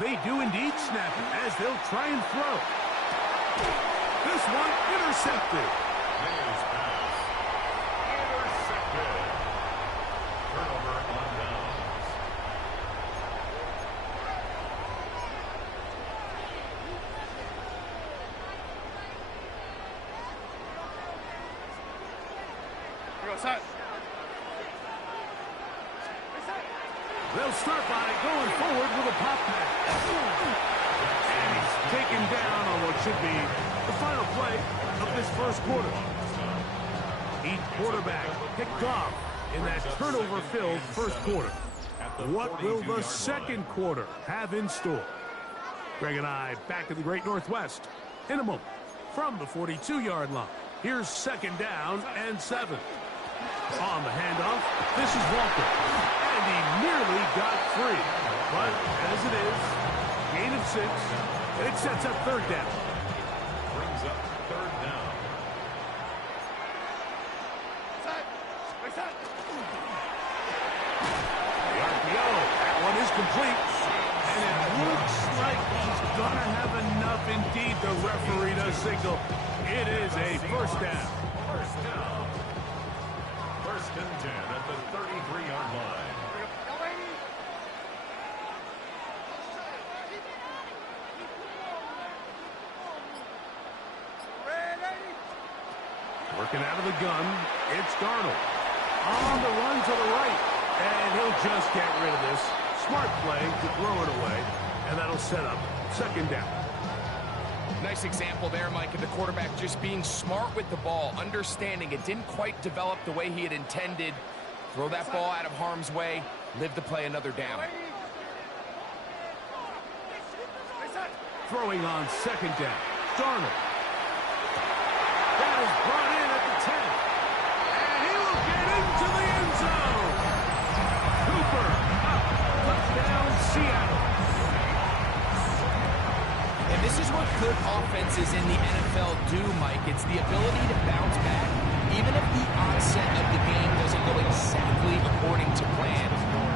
They do indeed snap it as they'll try and throw. This one intercepted. Mays pass. Intercepted. Turnover on downs. They'll start by going forward with a pop pass. And he's taken down on what should be the final play of this first quarter. Each quarterback picked off in that turnover-filled first quarter. What will the second quarter have in store? Greg and I back in the Great Northwest in a moment from the 42-yard line. Here's second down and 7. On the handoff, this is Walker. And he nearly got free. But as it is, gain of 6, and it sets up third down. Brings up third down. The RPO, that one is complete. And it looks like he's going to have enough. Indeed, the referee does signal. It is a first down. First down. First and 10 at the 33-yard line. Working out of the gun, it's Darnold. On the run to the right. And he'll just get rid of this. Smart play to throw it away. And that'll set up second down. Nice example there, Mike, of the quarterback just being smart with the ball, understanding it didn't quite develop the way he had intended. Throw that ball out of harm's way, live to play another down. Throwing on second down. Darnold. That is brought in at the 10. And he will get into the end zone. Cooper up. Touchdown, Seattle. And this is what good offenses in the NFL do, Mike. It's the ability to bounce back, even if the onset of the game doesn't go exactly according to plan.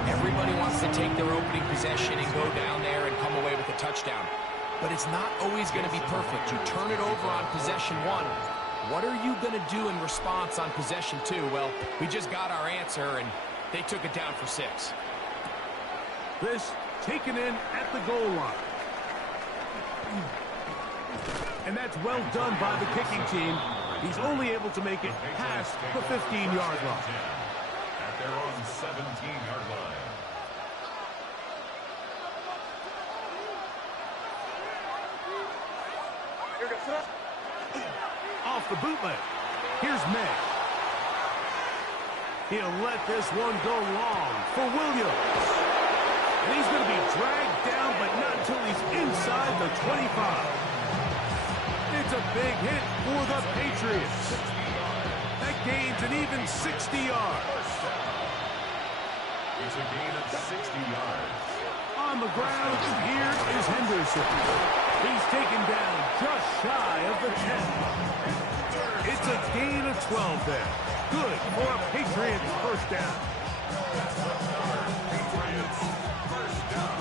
Everybody wants to take their opening possession and go down there and come away with a touchdown. But it's not always going to be perfect. You turn it over on possession 1. What are you going to do in response on possession 2? Well, we just got our answer, and they took it down for 6. This taken in at the goal line. And that's well done by the kicking team. He's only able to make it past the 15-yard line. At their own 17-yard line. Off the bootleg. Here's May. He'll let this one go long for Williams. And he's going to be dragged down, but not until he's inside the 25. It's a big hit for the Patriots. That gains an even 60 yards. It's a gain of 60 yards. On the ground, here is Henderson. He's taken down just shy of the 10. It's a gain of 12 there. Good for a Patriots first down. Patriots first down.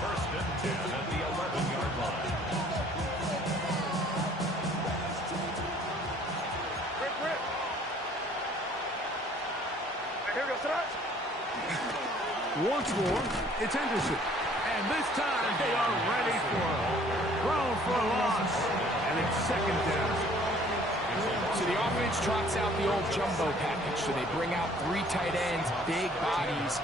First and 10 at the 11-yard line. Once more, it's Henderson. And this time they are ready for him. Thrown for a loss. And it's second down. So the offense trots out the old jumbo package. So they bring out 3 tight ends, big bodies.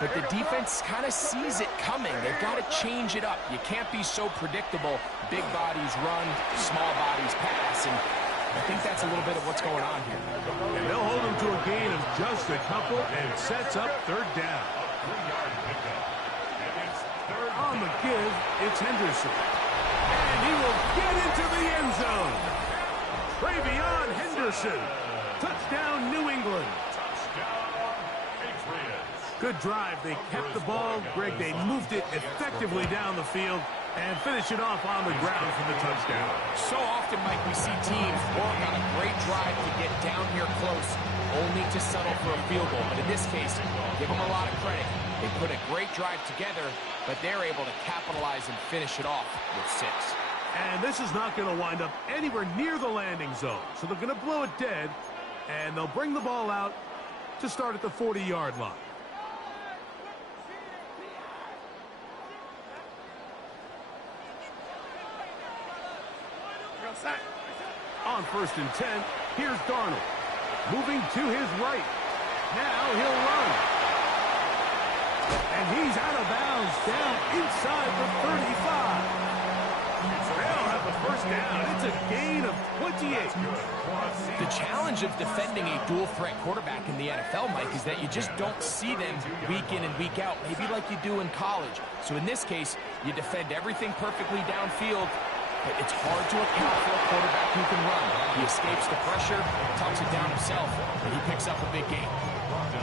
But the defense kind of sees it coming. They've got to change it up. You can't be so predictable. Big bodies run, small bodies pass. And I think that's a little bit of what's going on here. And they'll hold him to a gain of just a couple and sets up third down. 3-yard pickup. And it's third On the give, it's Henderson. And he will get into the end zone. Travion Henderson. Touchdown, New England. touchdown, Patriots. Good drive. They kept the ball. Greg, they moved it effectively down the field. And finish it off on the ground for the touchdown. So often, Mike, we see teams work on a great drive to get down here close, only to settle for a field goal. But in this case, give them a lot of credit. They put a great drive together, but they're able to capitalize and finish it off with 6. And this is not going to wind up anywhere near the landing zone. So they're going to blow it dead, and they'll bring the ball out to start at the 40-yard line. On 1st and 10, here's Darnold. Moving to his right. Now he'll run. And he's out of bounds down inside the 35. They'll have the first down. It's a gain of 28. The challenge of defending a dual-threat quarterback in the NFL, Mike, is that you just don't see them week in and week out, maybe like you do in college. So in this case, you defend everything perfectly downfield, but it's hard to account for a quarterback who can run. He escapes the pressure, tucks it down himself, and he picks up a big gain.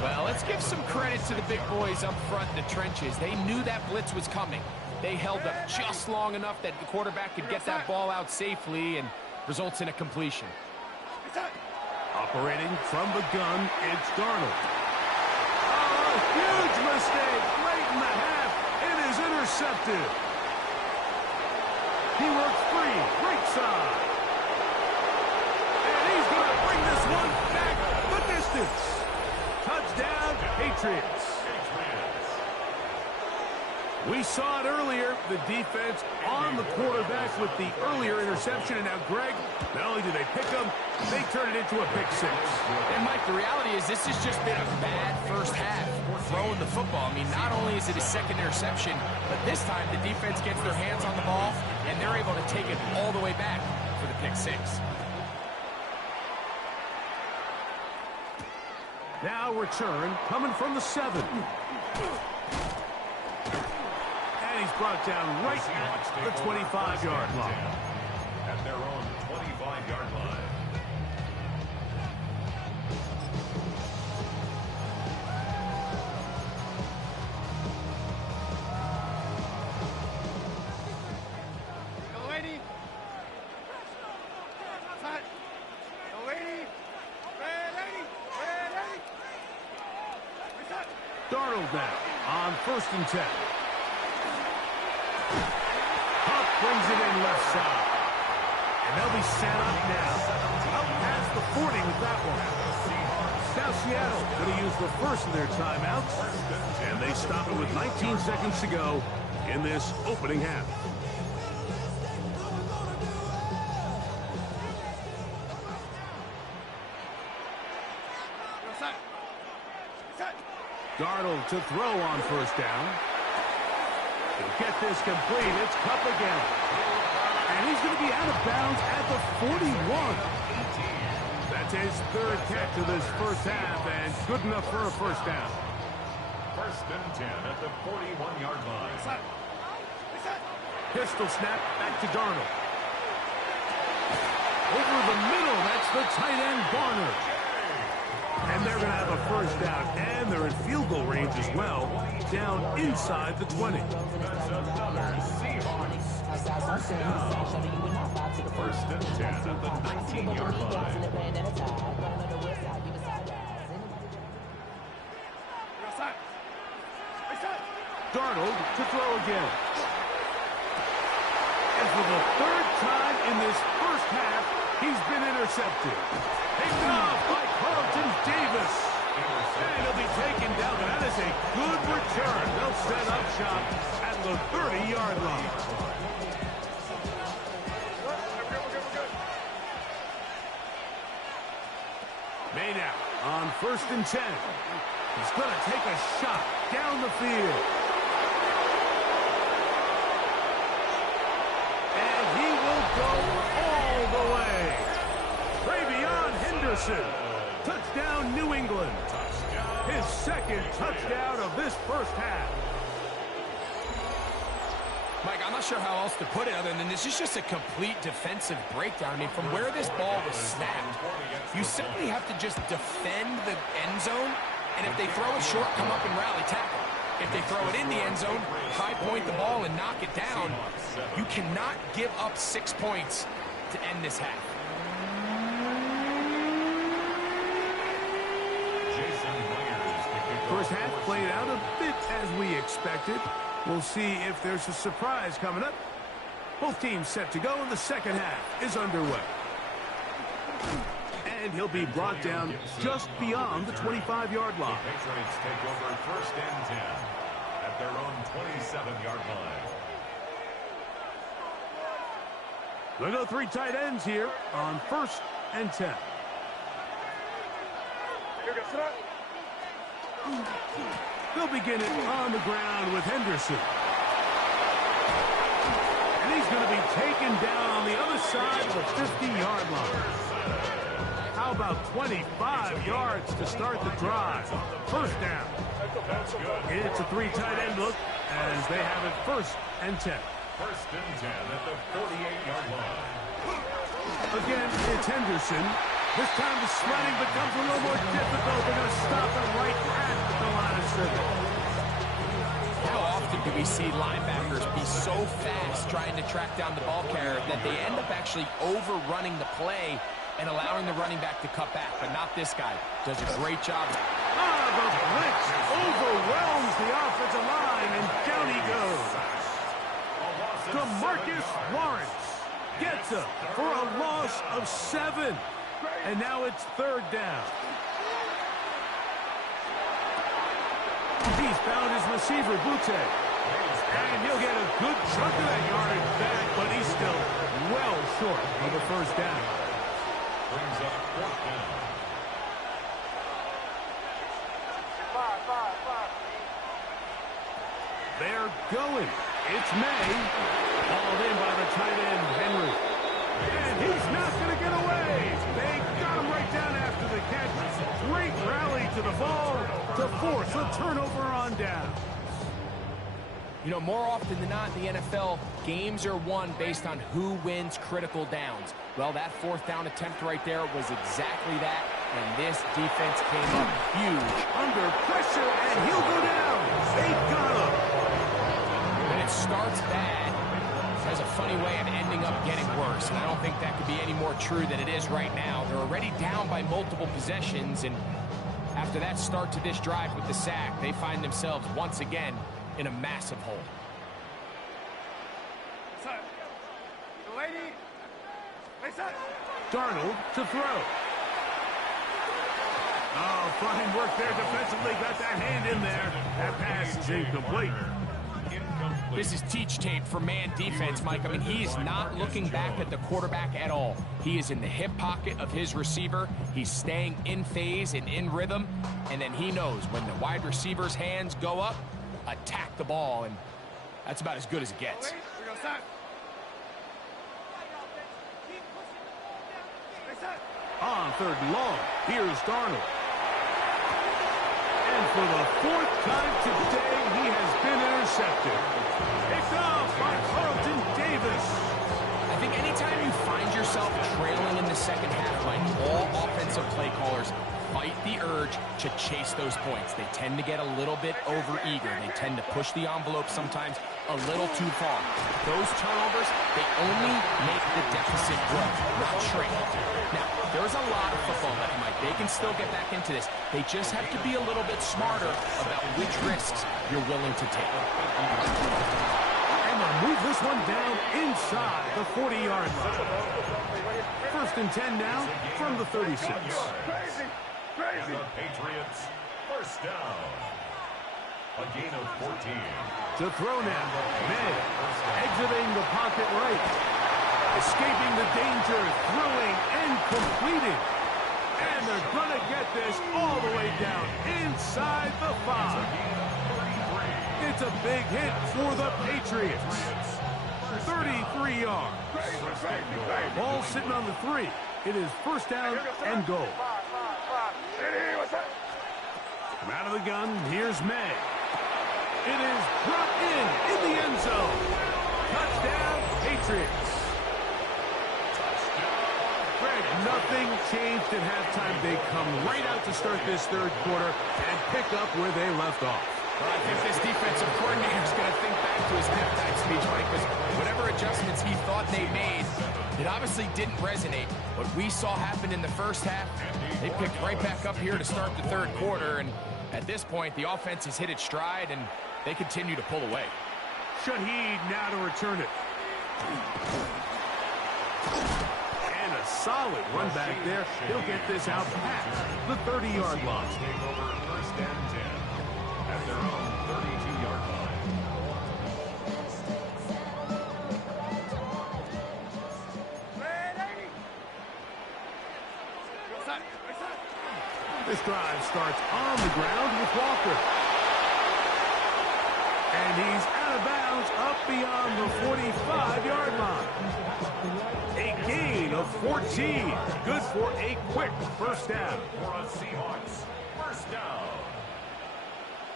Well, let's give some credit to the big boys up front in the trenches. They knew that blitz was coming. They held up just long enough that the quarterback could get that ball out safely and results in a completion. Operating from the gun, it's Darnold. Oh, a huge mistake late in the half. It is intercepted. He works free, right side. And he's going to bring this one back the distance. Touchdown, Patriots. We saw it earlier, the defense on the quarterback with the earlier interception. And now, Greg, not only do they pick him, they turn it into a pick 6. And, Mike, the reality is this has just been a bad first half. Throwing the football. I mean, not only is it a second interception, but this time the defense gets their hands on the ball, and they're able to take it all the way back for the pick 6. Now return coming from the 7. And he's brought down right at the 25-yard line. At their own 25-yard line. Darnold now on 1st and 10. Huff brings it in left side. And they'll be set up now. Out past the 40 with that one. Now Seattle going to use the first of their timeouts. And they stop it with 19 seconds to go in this opening half. Darnold to throw on 1st down. He'll get this complete. It's Kupp again. And he's going to be out of bounds at the 41. That's his 3rd catch of this first half, and good enough for a first down. 1st and 10 at the 41-yard line. Pistol snap back to Darnold. Over the middle, that's the tight end, Barner. And they're going to have a first down, and they're in field goal range as well, down inside the 20. 1st and 10 at the 19-yard line. Darnold to throw again. And for the 3rd time in this first half, he's been intercepted. Picked off by Carlton Davis. And he'll be taken down. That is a good return. They'll set up shop at the 30-yard line. Made out on 1st and 10. He's going to take a shot down the field. And he will go all the way. Travion Henderson. Touchdown, New England. His 2nd touchdown of this first half. Mike, I'm not sure how else to put it other than this is just a complete defensive breakdown. I mean, from where this ball was snapped, you simply have to just defend the end zone, and if they throw it short, come up and rally tackle. If they throw it in the end zone, high point the ball and knock it down, you cannot give up 6 points to end this half. First half played out a bit as we expected. We'll see if there's a surprise coming up. Both teams set to go, and the second half is underway. And he'll be brought down just beyond the 25-yard line. Patriots take over first and 10 at their own 27-yard line. We'll go 3 tight ends here on first and 10. They'll begin it on the ground with Henderson. And he's going to be taken down on the other side of the 50-yard line. How about 25 yards to start the drive? First down. It's a 3 tight end look as they have it first and 10. First and 10 at the 48-yard line. Again, it's Henderson. This time the sledding becomes a little more difficult. They're going to stop it right at the line of scrimmage. How often do we see linebackers be so fast trying to track down the ball carrier that they end up actually overrunning the play and allowing the running back to cut back? But not this guy. Does a great job. The blitz overwhelms the offensive line, and down he goes. DeMarcus Lawrence gets up for a loss of 7. And now it's third down. He's found his receiver, Butte. And he'll get a good chunk of that yardage back, but he's still well short of the first down. Brings up fourth down. They're going. It's May. Hauled in by the tight end, Henry. And he's not going to get away. They got him right down after the catch. Great rally to the ball to force a turnover on down. You know, more often than not in the NFL, games are won based on who wins critical downs. Well, that fourth down attempt right there was exactly that, and this defense came up huge. Under pressure, and he'll go down. They got him. When it starts bad, it has a funny way of ending up getting worse, and I don't think that could be any more true than it is right now. They're already down by multiple possessions, and after that start to this drive with the sack, they find themselves once again in a massive hole. Darnold to throw. Oh, fine work there defensively. Got that hand in there. That pass is incomplete. This is teach tape for man defense, Mike. I mean, he is not looking back at the quarterback at all. He is in the hip pocket of his receiver. He's staying in phase and in rhythm. And then he knows when the wide receiver's hands go up, attack the ball. And that's about as good as it gets. On third and long, here's Darnold. And for the fourth time today, he has been intercepted. Picked off by Carlton Davis. I think anytime you find yourself trailing in the second half, like all offensive play callers fight the urge to chase those points. They tend to get a little bit overeager. They tend to push the envelope sometimes a little too far. Those turnovers, they only make the deficit grow, not shrink. Now, there's a lot of football left, Mike. They can still get back into this. They just have to be a little bit smarter about which risks you're willing to take. And they'll move this one down inside the 40-yard line. First and 10 now from the 36. And the Patriots, first down. A gain of 14. To throw now, May exiting the pocket right. Escaping the danger, throwing and completing. And they're going to get this all the way down inside the 5. It's a big hit for the Patriots. 33 yards. Ball sitting on the 3. It is first down and goal. From out of the gun, here's May. It is brought in the end zone. Touchdown, Patriots. Greg, nothing changed at halftime. They come right out to start this third quarter and pick up where they left off. Well, I think this defensive coordinator is going to think back to his halftime speech, Mike, because whatever adjustments he thought they made, it obviously didn't resonate. What we saw happen in the first half, they picked right back up here to start the third quarter, and at this point, the offense has hit its stride, and they continue to pull away. Shaheed now to return it. And a solid run back there. He'll get this out past the 30-yard line. Take over first and 10 at their own 32-yard line. This drive starts on the ground with Walker. And he's out of bounds up beyond the 45-yard line. A gain of 14. Good for a quick first down. For a Seahawks first down.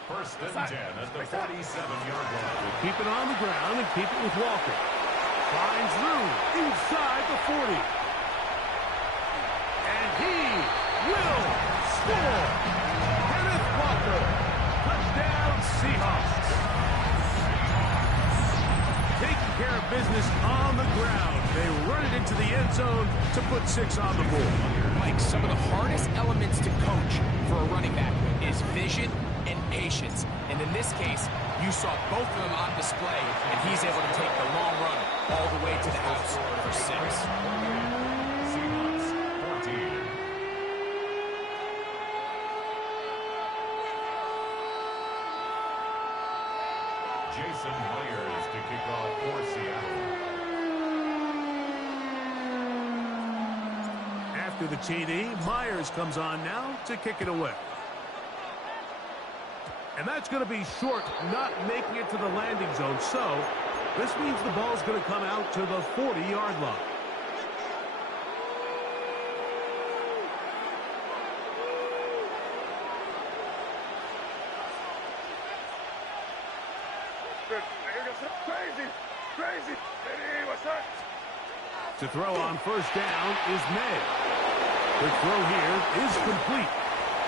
First and 10 at the 47-yard line. Keep it on the ground and keep it with Walker. Finds room inside the 40. And he will score. Kenneth Walker. Touchdown Seahawks. Taking care of business on the ground. They run it into the end zone to put 6 on the board. Mike, some of the hardest elements to coach for a running back is vision and patience. And in this case, you saw both of them on display, and he's able to take the long run all the way to the house for 6. Seahawks 14. Jason Myers to kick off for Seattle. After the TD, Myers comes on now to kick it away. And that's going to be short, not making it to the landing zone. So this means the ball's going to come out to the 40-yard line. To throw on first down is May. The throw here is complete.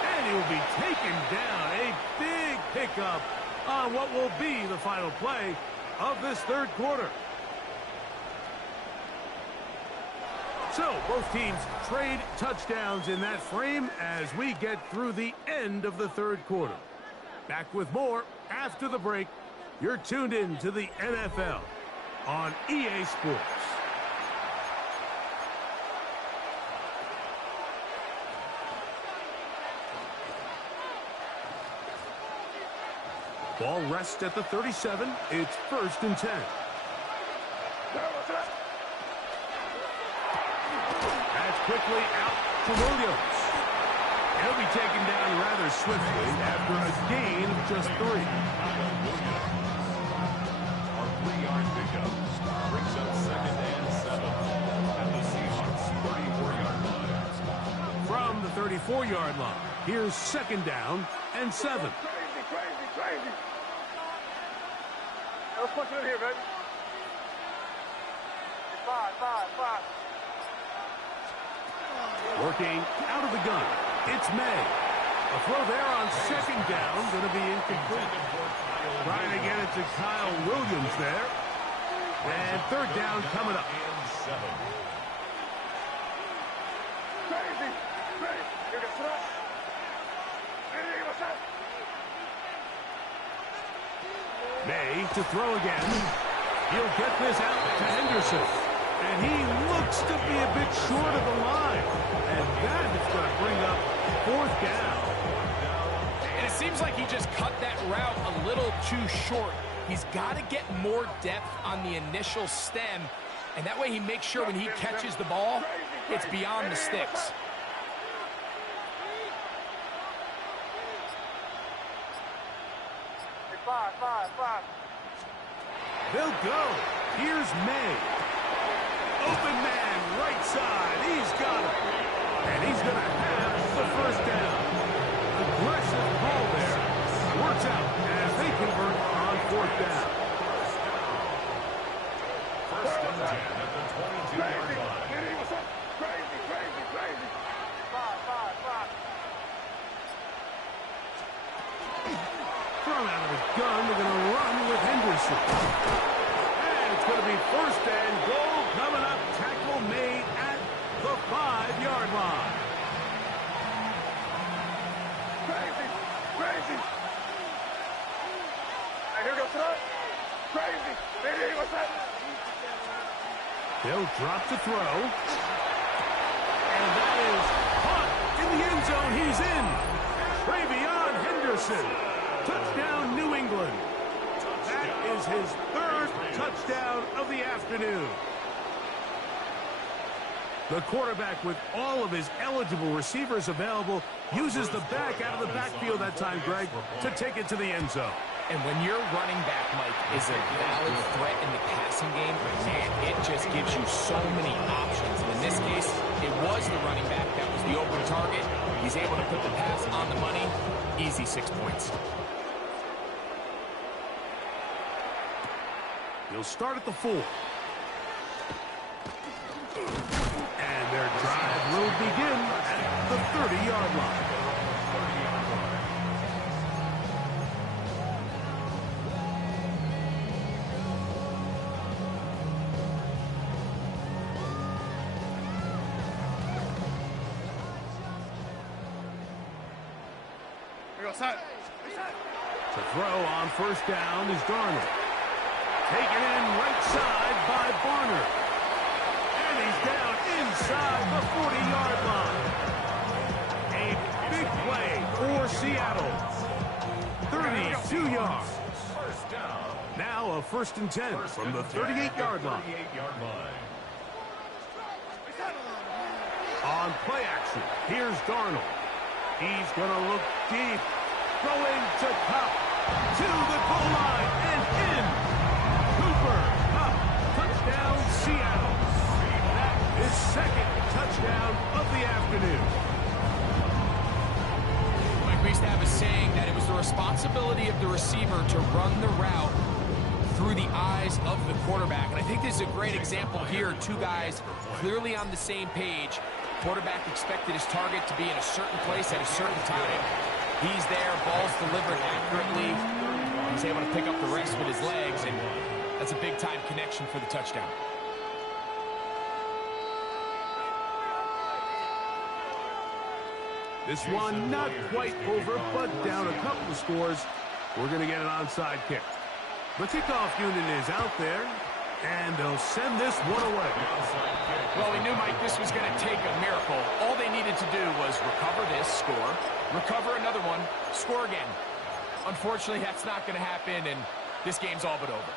And he will be taken down. A big pickup on what will be the final play of this third quarter. So both teams trade touchdowns in that frame as we get through the end of the third quarter. Back with more after the break. You're tuned in to the NFL on EA Sports. Ball rests at the 37. It's first and 10. That's quickly out to Williams. He'll be taken down rather swiftly after a gain of just 3. Our 3-yard pickup brings up second and 7 at the Seahawks 34-yard line. From the 34-yard line, here's second down and 7. Crazy. Let's push it in here, baby. 5. Working out of the gun, it's May. A throw there on second down, going to be incomplete. Trying to get it to Kyle Williams there. And third down coming up. Crazy. May to throw again. He'll get this out to Henderson. And he looks to be a bit short of the line. And that is going to bring up fourth down. And it seems like he just cut that route a little too short. He's got to get more depth on the initial stem. And that way he makes sure when he catches the ball, it's beyond the sticks. Five. They'll go. Here's May. Open man, right side. He's got it. And he's going to have the first down. Aggressive ball there. Works out as they convert on fourth down. First and 10 at the 22-yard line. Crazy. 5. Throw arm out of his gun. They're going to run with Henderson. And it's going to be first and goal coming up. Tackle made at the 5-yard line. Crazy. Crazy. Here goes up. Crazy. Hey, what's that? He'll drop to throw. And that is caught in the end zone. He's in. Travion Henderson. Touchdown, New England. That is his 3rd touchdown of the afternoon. The quarterback, with all of his eligible receivers available, uses the back out of the backfield that time, Greg, to take it to the end zone. And when your running back, Mike, is a valid threat in the passing game, man, it just gives you so many options. And in this case, it was the running back that was the open target. He's able to put the pass on the money. Easy 6 points. He'll start at the 4. And their drive will begin at the 30-yard line. To throw on first down is Darnold. Taken in right side by Barner. And he's down inside the 40-yard line. A big play for Seattle. 32 yards. Now a 1st and 10 from the 38-yard line. On play action, here's Darnold. He's going to look deep. Going to Kupp. To the goal line and in. Cooper Kupp. Touchdown, Seattle. That is 2nd touchdown of the afternoon. Mike, we used to have a saying that it was the responsibility of the receiver to run the route through the eyes of the quarterback. And I think this is a great example here. 2 guys clearly on the same page. Quarterback expected his target to be in a certain place at a certain time. He's there, ball's delivered accurately. He's able to pick up the rest with his legs, and that's a big-time connection for the touchdown. This one not quite over, but down a couple of scores. We're going to get an onside kick. The kickoff unit is out there, and they'll send this one away. Well, we knew, Mike, this was going to take a miracle. All they needed to do was recover this, score, recover another one, score again. Unfortunately, that's not going to happen, and this game's all but over.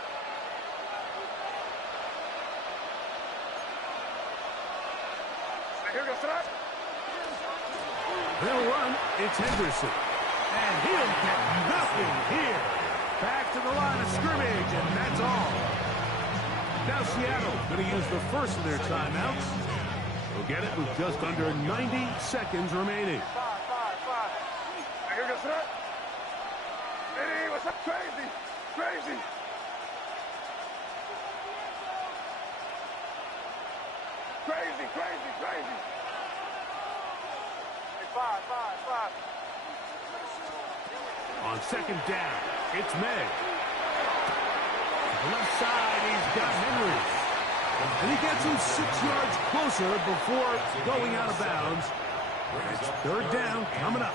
They'll run. It's Henderson. And he'll get nothing here. Back to the line of scrimmage, and that's all. Now Seattle going to use the first of their timeouts. They'll get it with just under 90 seconds remaining. Here goes that. Hey, what's up? Crazy. Crazy. Crazy, crazy, crazy. Hey, 5. On 2nd down, it's May. Left side, he's got Henry. And he gets him 6 yards closer before going out of bounds. It's 3rd down coming up.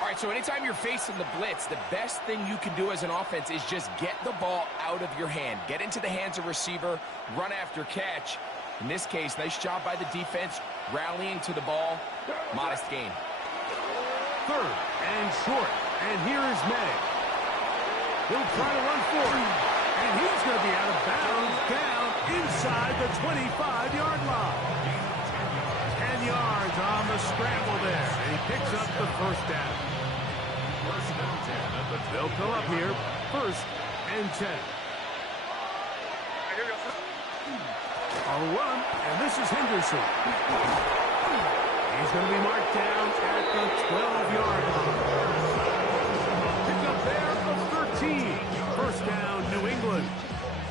All right, so anytime you're facing the blitz, the best thing you can do as an offense is just get the ball out of your hand. Get into the hands of receiver, run after catch. In this case, nice job by the defense, rallying to the ball. Modest gain. 3rd and short. And here is May. He'll try to run forward. And he's going to be out of bounds down inside the 25-yard line. 10 yards on the scramble there. And he picks up the 1st down. They'll come up here, 1st and 10. A run, and this is Henderson. He's going to be marked down at the 12-yard line. Pick up there of 13. 1st down, New England.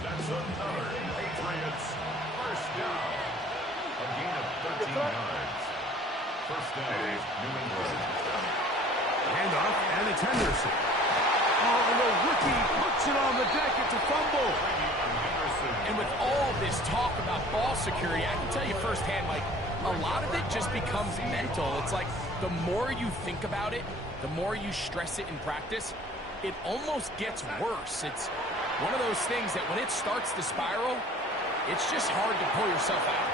That's another Patriots 1st down. A gain of 13 yards. 1st down, New England. Handoff, and it's Henderson. Oh, the deck. It's a fumble. And with all this talk about ball security, I can tell you firsthand, Mike, a lot of it just becomes mental. It's like the more you think about it, the more you stress it in practice, it almost gets worse. It's one of those things that when it starts to spiral, it's just hard to pull yourself out.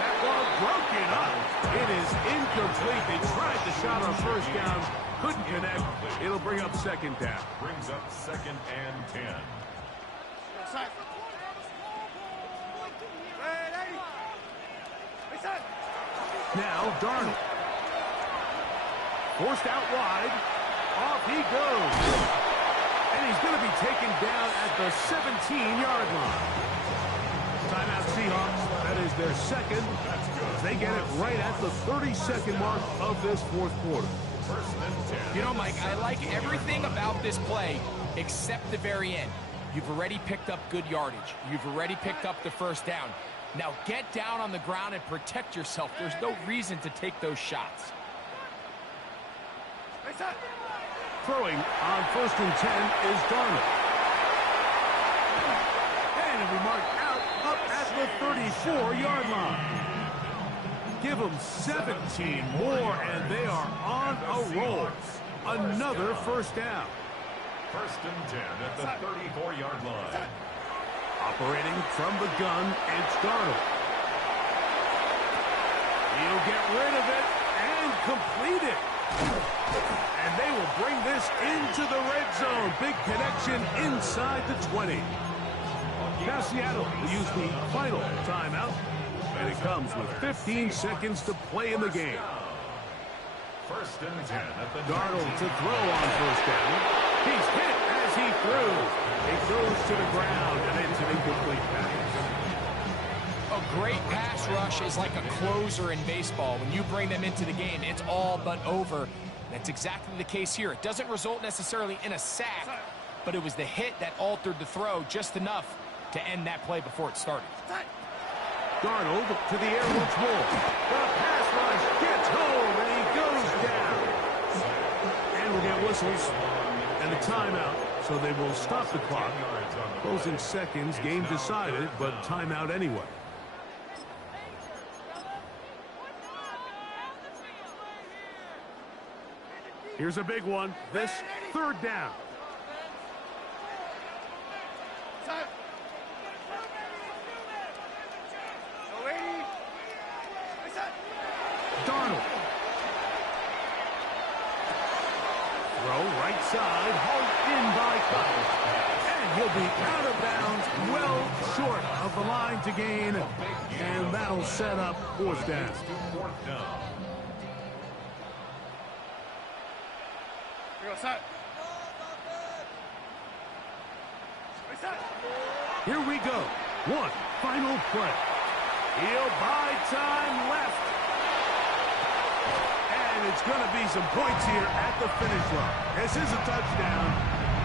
That ball broken up. It is incomplete. They tried the shot on first down, couldn't connect. It'll bring up second down. Brings up 2nd and 10. Now Darnold. Forced out wide. Off he goes. And he's going to be taken down at the 17-yard line. Timeout Seahawks. That is their second. They get it right at the 30-second mark of this fourth quarter. 1st and 10. You know, Mike, I like everything about this play except the very end. You've already picked up good yardage. You've already picked up the first down. Now get down on the ground and protect yourself. There's no reason to take those shots. Throwing on 1st and 10 is Darnold. And it'll be marked out up at the 34-yard line. Give them 17 more, and they are on a roll. Another first down. 1st and 10 at the 34-yard line. Operating from the gun, it's Darnold. He'll get rid of it and complete it. And they will bring this into the red zone. Big connection inside the 20. Now Seattle will use the final timeout. And it comes with 15 seconds to play in the game. 1st and 10 at the Darnold to throw on first down. He's hit as he throws. It goes to the ground, and it's an incomplete pass. A great pass rush is like a closer in baseball. When you bring them into the game, it's all but over. That's exactly the case here. It doesn't result necessarily in a sack, but it was the hit that altered the throw just enough to end that play before it started. Darnold to the air once more. The pass rush gets home, and he goes down. And we'll get whistles and a timeout, so they will stop the clock. Closing seconds, game decided, but timeout anyway. Here's a big one. This 3rd down. Darnold. Throw right side, hauled in by Cousins. And he'll be out of bounds, well short of the line to gain. And that'll set up 4th down. 4th down. Here we go. One final play. He'll buy time left. And it's going to be some points here at the finish line. This is a touchdown.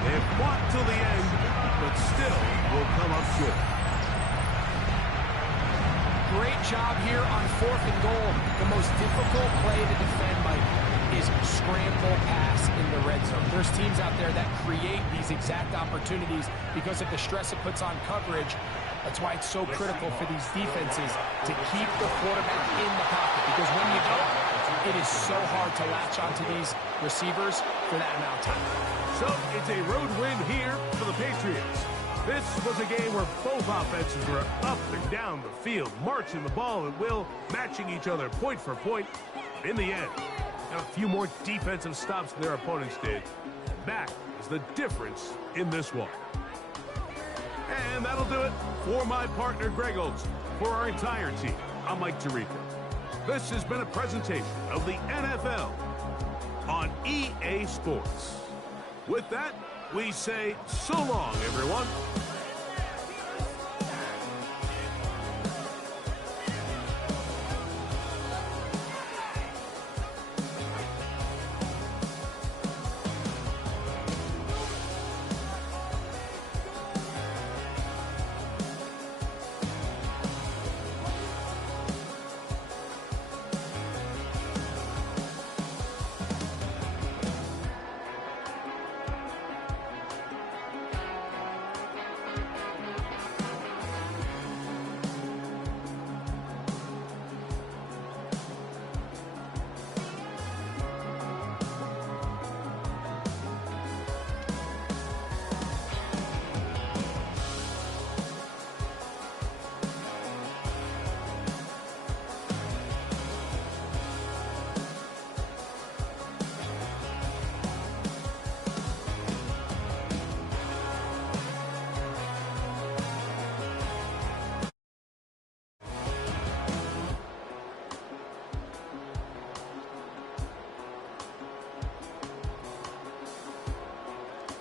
They've fought till the end, but still will come up short. Great job here on 4th and goal. The most difficult play to defend, Mike, is scramble pass in the red zone. There's teams out there that create these exact opportunities because of the stress it puts on coverage. That's why it's so critical for these defenses to keep the quarterback in the pocket, because when you don't, it is so hard to latch onto these receivers for that amount of time. So it's a road win here for the Patriots. This was a game where both offenses were up and down the field, marching the ball at will, matching each other point for point. In the end, a few more defensive stops than their opponents did. That is the difference in this one. And that'll do it for my partner, Greg Olson. For our entire team, I'm Mike Tirico. This has been a presentation of the NFL on EA Sports. With that, we say so long, everyone.